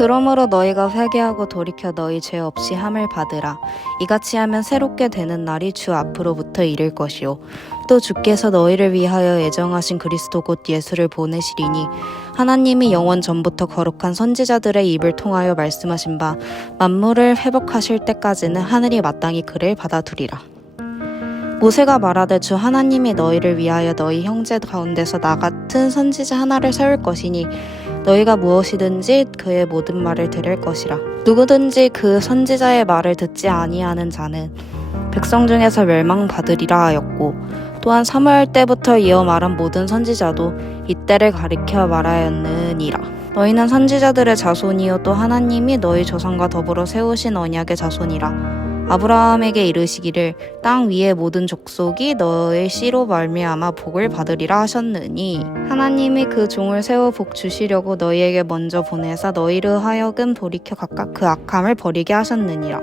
그러므로 너희가 회개하고 돌이켜 너희 죄 없이 함을 받으라. 이같이 하면 새롭게 되는 날이 주 앞으로부터 이를 것이요. 또 주께서 너희를 위하여 예정하신 그리스도 곧 예수를 보내시리니 하나님이 영원 전부터 거룩한 선지자들의 입을 통하여 말씀하신 바 만물을 회복하실 때까지는 하늘이 마땅히 그를 받아두리라. 모세가 말하되 주 하나님이 너희를 위하여 너희 형제 가운데서 나 같은 선지자 하나를 세울 것이니 너희가 무엇이든지 그의 모든 말을 들을 것이라. 누구든지 그 선지자의 말을 듣지 아니하는 자는 백성 중에서 멸망받으리라 하였고, 또한 사무엘 때부터 이어 말한 모든 선지자도 이때를 가리켜 말하였느니라. 너희는 선지자들의 자손이요 또 하나님이 너희 조상과 더불어 세우신 언약의 자손이라. 아브라함에게 이르시기를 땅 위의 모든 족속이 너의 씨로 말미암아 복을 받으리라 하셨느니 하나님이 그 종을 세워 복 주시려고 너희에게 먼저 보내사 너희를 하여금 돌이켜 각각 그 악함을 버리게 하셨느니라.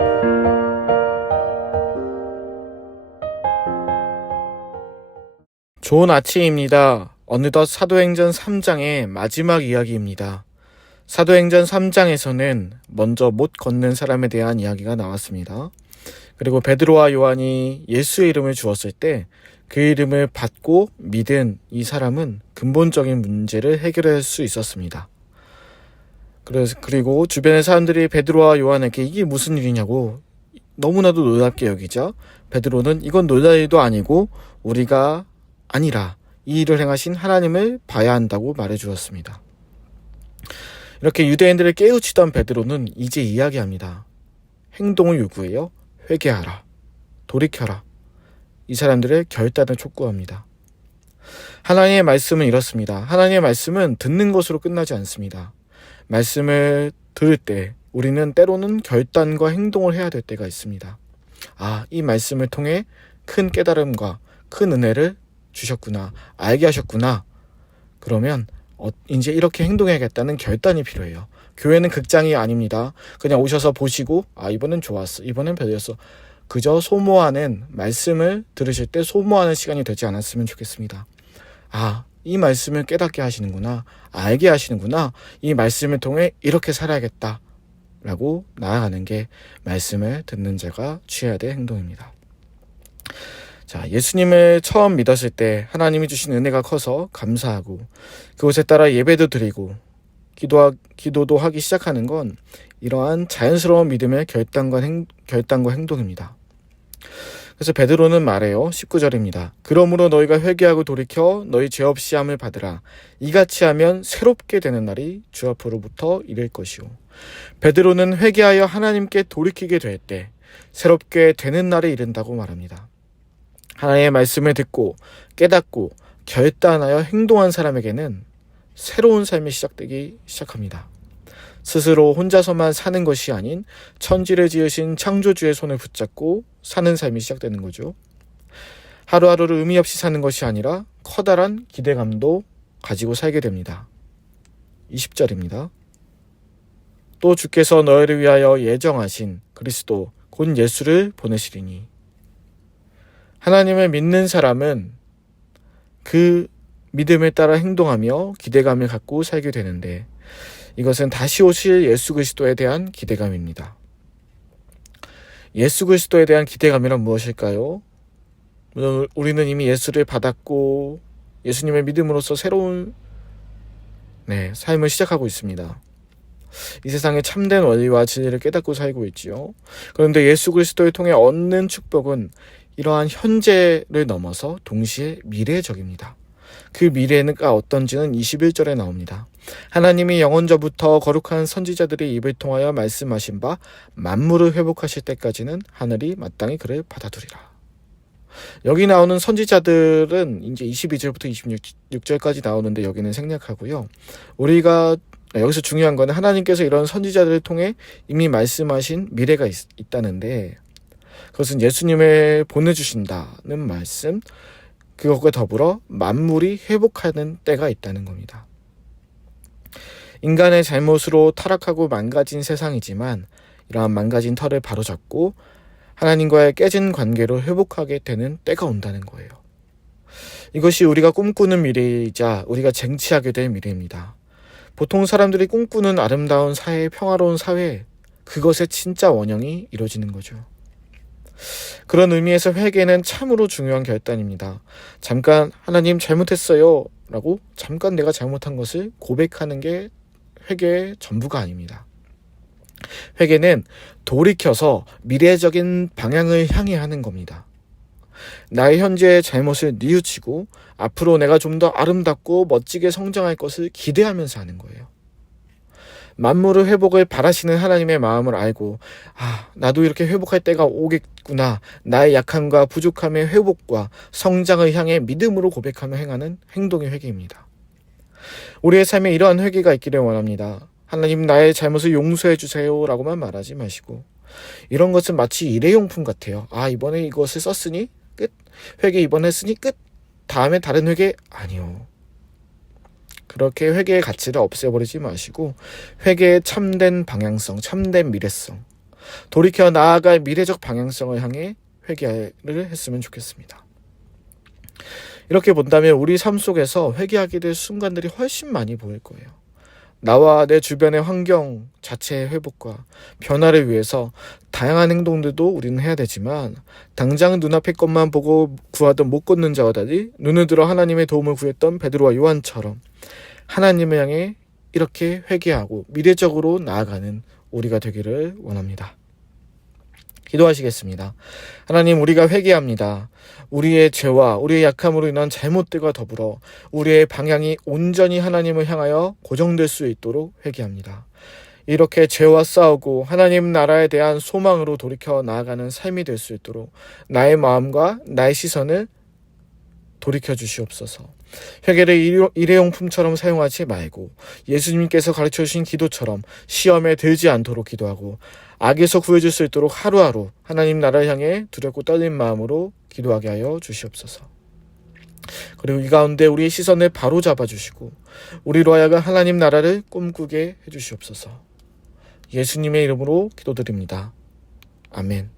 좋은 아침입니다. 어느덧 사도행전 3장의 마지막 이야기입니다. 사도행전 3장에서는 먼저 못 걷는 사람에 대한 이야기가 나왔습니다. 그리고 베드로와 요한이 예수의 이름을 주었을 때 그 이름을 받고 믿은 이 사람은 근본적인 문제를 해결할 수 있었습니다. 그리고 주변의 사람들이 베드로와 요한에게 이게 무슨 일이냐고 너무나도 놀랍게 여기자 베드로는 이건 놀랄 일도 아니고 우리가 아니라 이 일을 행하신 하나님을 봐야 한다고 말해주었습니다. 이렇게 유대인들을 깨우치던 베드로는 이제 이야기합니다. 행동을 요구해요. 회개하라. 돌이켜라. 이 사람들의 결단을 촉구합니다. 하나님의 말씀은 이렇습니다. 하나님의 말씀은 듣는 것으로 끝나지 않습니다. 말씀을 들을 때 우리는 때로는 결단과 행동을 해야 될 때가 있습니다. 이 말씀을 통해 큰 깨달음과 큰 은혜를 주셨구나. 알게 하셨구나. 그러면 이제 이렇게 행동해야겠다는 결단이 필요해요. 교회는 극장이 아닙니다. 그냥 오셔서 보시고 이번엔 좋았어. 이번엔 별로였어. 그저 소모하는 말씀을 들으실 때 소모하는 시간이 되지 않았으면 좋겠습니다. 이 말씀을 깨닫게 하시는구나. 알게 하시는구나. 이 말씀을 통해 이렇게 살아야겠다. 라고 나아가는 게 말씀을 듣는 자가 취해야 될 행동입니다. 자, 예수님을 처음 믿었을 때 하나님이 주신 은혜가 커서 감사하고 그것에 따라 예배도 드리고 기도도 하기 시작하는 건 이러한 자연스러운 믿음의 결단과 행동입니다. 그래서 베드로는 말해요. 19절입니다. 그러므로 너희가 회개하고 돌이켜 너희 죄 없이 함을 받으라. 이같이 하면 새롭게 되는 날이 주 앞으로부터 이를 것이오. 베드로는 회개하여 하나님께 돌이키게 될 때 새롭게 되는 날이 이른다고 말합니다. 하나님의 말씀을 듣고 깨닫고 결단하여 행동한 사람에게는 새로운 삶이 시작되기 시작합니다. 스스로 혼자서만 사는 것이 아닌 천지를 지으신 창조주의 손을 붙잡고 사는 삶이 시작되는 거죠. 하루하루를 의미 없이 사는 것이 아니라 커다란 기대감도 가지고 살게 됩니다. 20절입니다. 또 주께서 너희를 위하여 예정하신 그리스도 곧 예수를 보내시리니 하나님을 믿는 사람은 그 믿음에 따라 행동하며 기대감을 갖고 살게 되는데 이것은 다시 오실 예수 그리스도에 대한 기대감입니다. 예수 그리스도에 대한 기대감이란 무엇일까요? 물론 우리는 이미 예수를 받았고 예수님의 믿음으로써 새로운 삶을 시작하고 있습니다. 이 세상의 참된 원리와 진리를 깨닫고 살고 있지요. 그런데 예수 그리스도를 통해 얻는 축복은 이러한 현재를 넘어서 동시에 미래적입니다. 그 미래가 어떤지는 21절에 나옵니다. 하나님이 영원전부터 거룩한 선지자들의 입을 통하여 말씀하신 바 만물을 회복하실 때까지는 하늘이 마땅히 그를 받아두리라. 여기 나오는 선지자들은 이제 22절부터 26절까지 나오는데 여기는 생략하고요. 우리가 여기서 중요한 거는 하나님께서 이런 선지자들을 통해 이미 말씀하신 미래가 있다는데 그것은 예수님을 보내주신다는 말씀, 그것과 더불어 만물이 회복하는 때가 있다는 겁니다. 인간의 잘못으로 타락하고 망가진 세상이지만 이러한 망가진 터를 바로잡고 하나님과의 깨진 관계로 회복하게 되는 때가 온다는 거예요. 이것이 우리가 꿈꾸는 미래이자 우리가 쟁취하게 될 미래입니다. 보통 사람들이 꿈꾸는 아름다운 사회, 평화로운 사회, 그것의 진짜 원형이 이루어지는 거죠. 그런 의미에서 회개는 참으로 중요한 결단입니다. 잠깐 하나님 잘못했어요 라고 잠깐 내가 잘못한 것을 고백하는 게 회개의 전부가 아닙니다. 회개는 돌이켜서 미래적인 방향을 향해 하는 겁니다. 나의 현재의 잘못을 뉘우치고 앞으로 내가 좀 더 아름답고 멋지게 성장할 것을 기대하면서 하는 거예요. 만물의 회복을 바라시는 하나님의 마음을 알고 나도 이렇게 회복할 때가 오겠구나. 나의 약함과 부족함의 회복과 성장을 향해 믿음으로 고백하며 행하는 행동의 회개입니다. 우리의 삶에 이러한 회개가 있기를 원합니다. 하나님 나의 잘못을 용서해 주세요 라고만 말하지 마시고 이런 것은 마치 일회용품 같아요. 이번에 이것을 썼으니 끝. 회개 이번에 했으니 끝. 다음에 다른 회개 아니요. 그렇게 회개의 가치를 없애버리지 마시고 회개의 참된 방향성, 참된 미래성, 돌이켜 나아갈 미래적 방향성을 향해 회개를 했으면 좋겠습니다. 이렇게 본다면 우리 삶 속에서 회개하게 될 순간들이 훨씬 많이 보일 거예요. 나와 내 주변의 환경 자체의 회복과 변화를 위해서 다양한 행동들도 우리는 해야 되지만 당장 눈앞의 것만 보고 구하던 못 걷는 자와 달리 눈을 들어 하나님의 도움을 구했던 베드로와 요한처럼 하나님을 향해 이렇게 회개하고 미래적으로 나아가는 우리가 되기를 원합니다. 기도하시겠습니다. 하나님, 우리가 회개합니다. 우리의 죄와 우리의 약함으로 인한 잘못들과 더불어 우리의 방향이 온전히 하나님을 향하여 고정될 수 있도록 회개합니다. 이렇게 죄와 싸우고 하나님 나라에 대한 소망으로 돌이켜 나아가는 삶이 될 수 있도록 나의 마음과 나의 시선을 돌이켜 주시옵소서. 회개를 일회용품처럼 사용하지 말고 예수님께서 가르쳐 주신 기도처럼 시험에 들지 않도록 기도하고 악에서 구해줄 수 있도록 하루하루 하나님 나라를 향해 두렵고 떨린 마음으로 기도하게 하여 주시옵소서. 그리고 이 가운데 우리의 시선을 바로 잡아주시고 우리로 하여금 하나님 나라를 꿈꾸게 해주시옵소서. 예수님의 이름으로 기도드립니다. 아멘.